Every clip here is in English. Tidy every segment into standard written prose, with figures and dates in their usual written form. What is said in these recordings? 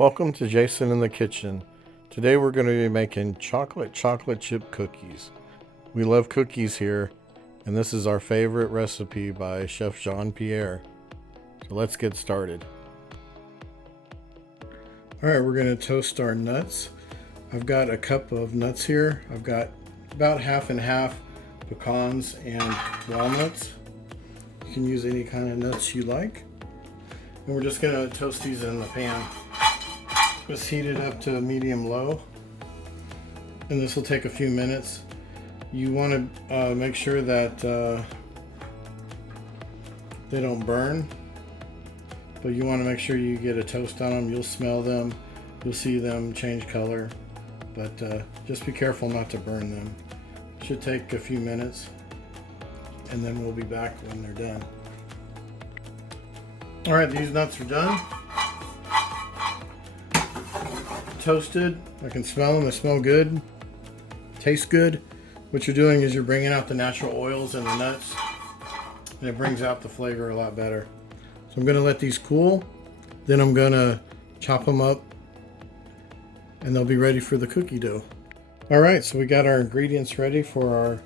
Welcome to Jason in the Kitchen. Today we're going to be making chocolate chip cookies. We love cookies here, and this is our favorite recipe by Chef Jean Pierre. So let's get started. Alright, we're going to toast our nuts. I've got a cup of nuts here. I've got about half and half pecans and walnuts. You can use any kind of nuts you like. And we're just going to toast these in the pan. Just heat it up to medium low, and this will take a few minutes. You want to make sure that they don't burn, but you want to make sure you get a toast on them. You'll smell them, you'll see them change color, but just be careful not to burn them. Should take a few minutes, and then we'll be back when they're done. All right, these nuts are done. Toasted. I can smell them. They smell good. Taste good. What you're doing is you're bringing out the natural oils in the nuts, and it brings out the flavor a lot better. So I'm going to let these cool. Then I'm going to chop them up, and they'll be ready for the cookie dough. All right, so we got our ingredients ready for our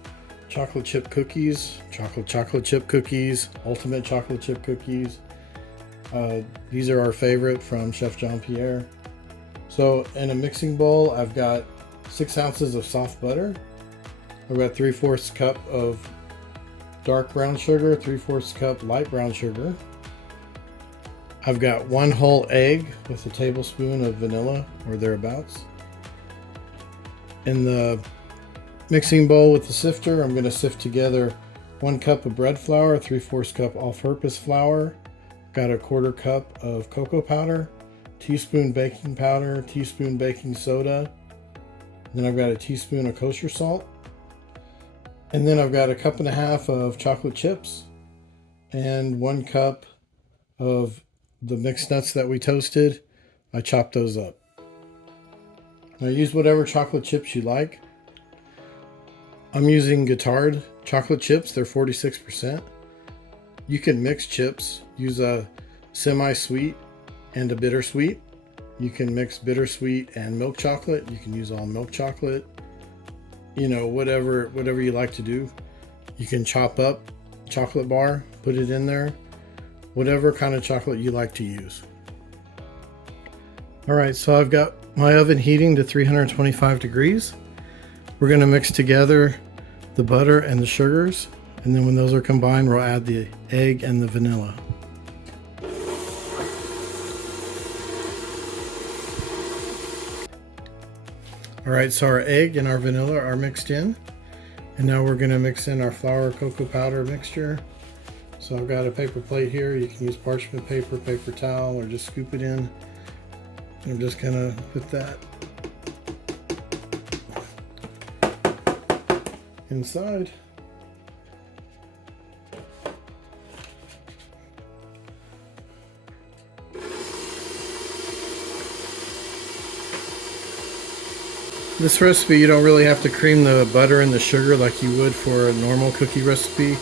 chocolate chip cookies, chocolate chip cookies, ultimate chocolate chip cookies. These are our favorite from Chef Jean Pierre. So in a mixing bowl, I've got 6 ounces of soft butter. I've got 3/4 cup of dark brown sugar, 3/4 cup light brown sugar. I've got 1 whole egg with a tablespoon of vanilla or thereabouts. In the mixing bowl with the sifter, I'm going to sift together 1 cup of bread flour, 3/4 cup all-purpose flour. Got a 1/4 cup of cocoa powder, teaspoon baking powder, teaspoon baking soda. Then I've got a teaspoon of kosher salt. And then I've got a 1.5 cups of chocolate chips and 1 cup of the mixed nuts that we toasted. I chopped those up. Now use whatever chocolate chips you like. I'm using Guittard chocolate chips. They're 46%. You can mix chips. Use a semi-sweet and a bittersweet. You can mix bittersweet and milk chocolate. You can use all milk chocolate. You know, whatever you like to do. You can chop up chocolate bar, put it in there. Whatever kind of chocolate you like to use. All right, so I've got my oven heating to 325 degrees. We're going to mix together the butter and the sugars, and then when those are combined, we'll add the egg and the vanilla. All right, so our egg and our vanilla are mixed in, and now we're going to mix in our flour cocoa powder mixture. So I've got a paper plate here. You can use parchment paper, paper towel, or just scoop it in. I'm just going to put that inside. This recipe, you don't really have to cream the butter and the sugar like you would for a normal cookie recipe.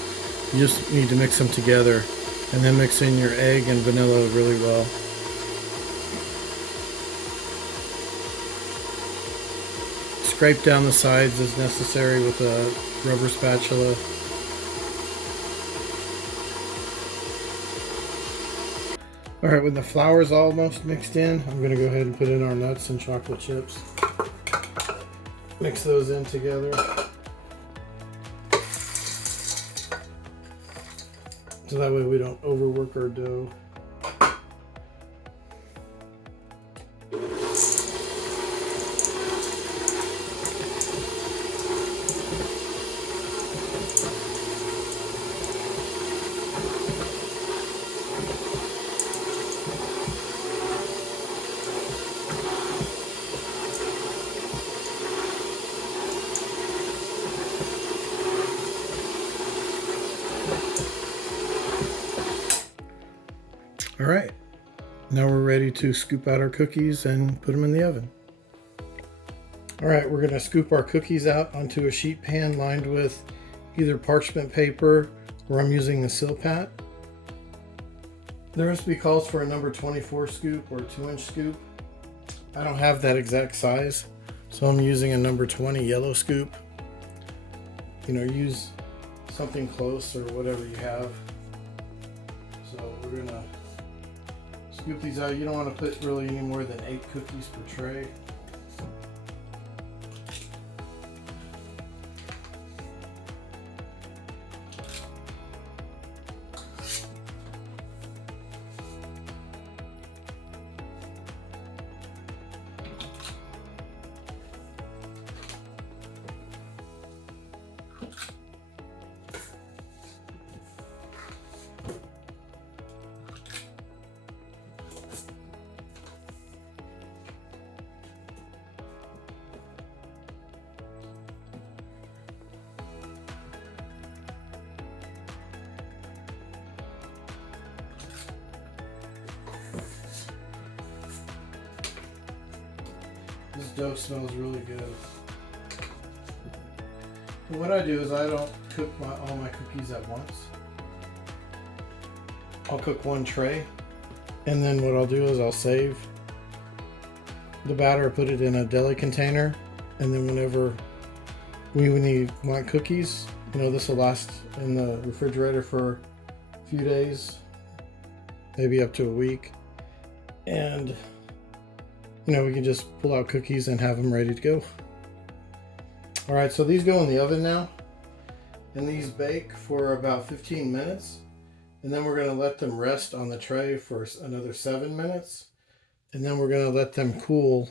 You just need to mix them together and then mix in your egg and vanilla really well. Scrape down the sides as necessary with a rubber spatula. Alright, when the flour's almost mixed in, I'm going to go ahead and put in our nuts and chocolate chips. Mix those in together. So that way we don't overwork our dough. All right, now we're ready to scoop out our cookies and put them in the oven. All right, we're going to scoop our cookies out onto a sheet pan lined with either parchment paper or I'm using a Silpat. The recipe calls for a number 24 scoop or 2-inch scoop. I don't have that exact size, so I'm using a number 20 yellow scoop. You know, use something close or whatever you have. So we're gonna scoop these out. You don't want to put really any more than 8 cookies per tray. This dough smells really good. And what I do is I don't cook all my cookies at once. I'll cook one tray, and then what I'll do is I'll save the batter, put it in a deli container, and then whenever we want cookies, you know, this will last in the refrigerator for a few days, maybe up to a week, and you know, we can just pull out cookies and have them ready to go. All right, so these go in the oven now, and these bake for about 15 minutes, and then we're going to let them rest on the tray for another 7 minutes, and then we're going to let them cool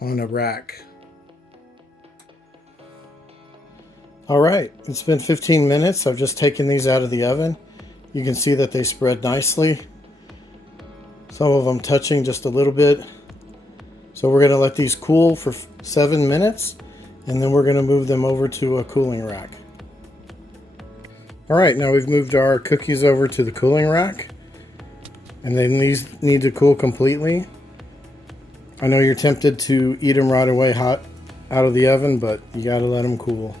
on a rack. All right, it's been 15 minutes. I've just taken these out of the oven. You can see that they spread nicely. Some of them touching just a little bit. So we're going to let these cool for 7 minutes, and then we're going to move them over to a cooling rack. All right, now we've moved our cookies over to the cooling rack, and then these need to cool completely. I know you're tempted to eat them right away hot out of the oven, but you got to let them cool.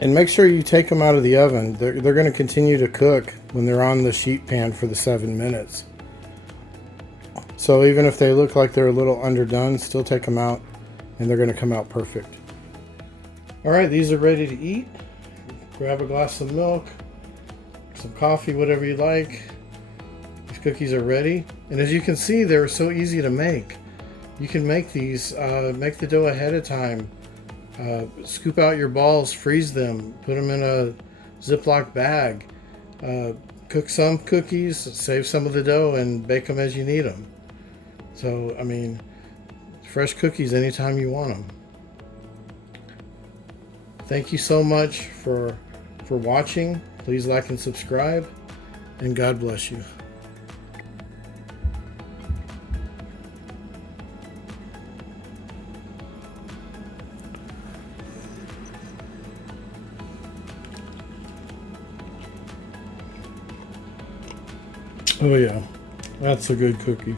And make sure you take them out of the oven. They're going to continue to cook when they're on the sheet pan for the 7 minutes. So even if they look like they're a little underdone, still take them out and they're going to come out perfect. All right, these are ready to eat. Grab a glass of milk, some coffee, whatever you like. These cookies are ready. And as you can see, they're so easy to make. You can make these, make the dough ahead of time. Scoop out your balls, freeze them, put them in a Ziploc bag. Cook some cookies, save some of the dough, and bake them as you need them. So, I mean, fresh cookies anytime you want them. Thank you so much for watching. Please like and subscribe, and God bless you. Oh yeah, that's a good cookie.